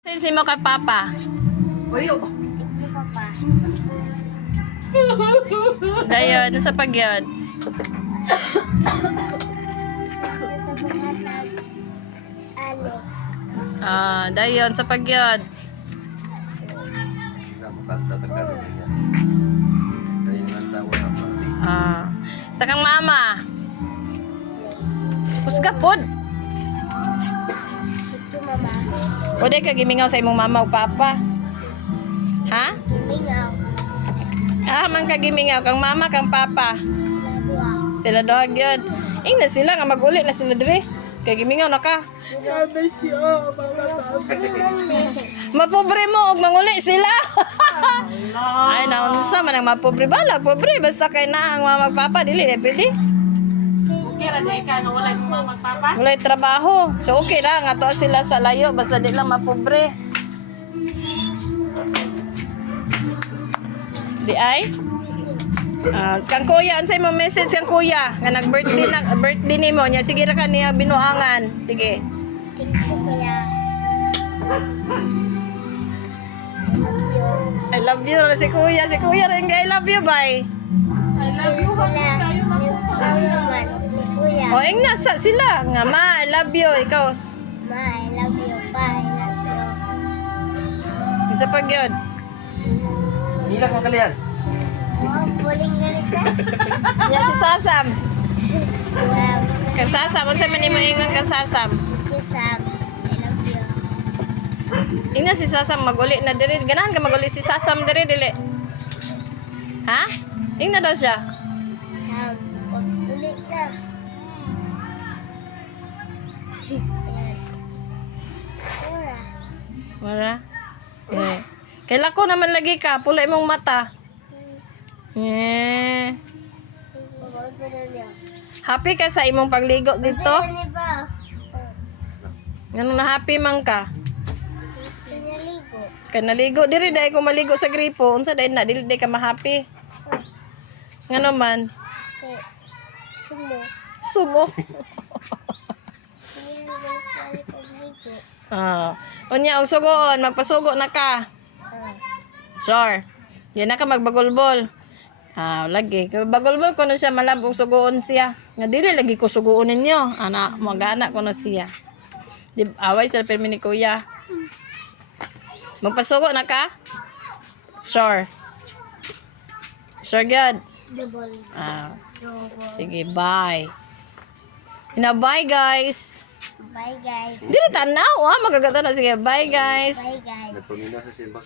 Sensi mo kay Papa. Ayo. Papa. Dayon, sa pagyod. Sa buhatag. Ale. Dayon, sa pagyod. Sa kang mama. Kusga pod. Ito mama. Pwede ka gimingaw sa imong mama o papa. Ha? Mingaw. Man ka gimingaw kang mama kang papa. Ladwa. Sila dog yun. Na sila nga mag-uli na sila dire. Kay gimingaw na ka. Mapobre mo og manguli sila. Ay naunsa man ang mapobre bala, pobre basta kay na ang mama papa dili pwede. Okay ra di ka nga walay mo magpapa. Walay trabaho. So okay ra nga to sila sa layo basta di lang mapobre. Di ay? Kang kuya, ansay mo message kang kuya nga birthday nimo nya sige ra kaniya binuangan. Sige. Thank you kuya. I love you si kuya. Si kuya rin I love you bye. I love you. Sila. Naman. Ni kuya. O ing nasa sila nga ma I love you ikaw. Ma, I love you. Pa, I love you. Isa pag yun. Hilak mo kalian. Oh, puling galit na. Yan si Sasam. Wow. Kang Sasam. Unsa man nimo ingon kang Sasam? Thank you, Sam. I love you. Ingna si Sasam maguli na diri. Ganahan ka maguli si Sasam diri dili. Ha? Ingna daw siya. Sam, huwag ulit lang. Ayan. Ora. Wala. Kaila ko naman lagi ka. Pula imong mata. Huwag sa niya. Happy ka sa imong pagligo dito? Ano ba? Ngano na happy man ka? Pinaligo. Kay naligo diri dai ko maligo sa gripo. Unsa dai na dili ka ma-happy? Ngano man? Okay. Sumo. Sumo. Pinaligo sa pagligo. Unya og sugoon, magpasugo na ka. Sure. Di na ka magbagolbol. Lagi. Kay bagolbol ko na siya malabog sugoon siya. Nga dili lagi ko sugoon ninyo. Ana, magana ko na siya. Di away sa permi ni kuya. Magpasugo na ka? Sure. Sure good. Double. Double. Sige, bye. Bye guys. Bye guys. Dili tanaw magagata na sige. Bye guys. Bye guys. Nagpamina sa simba.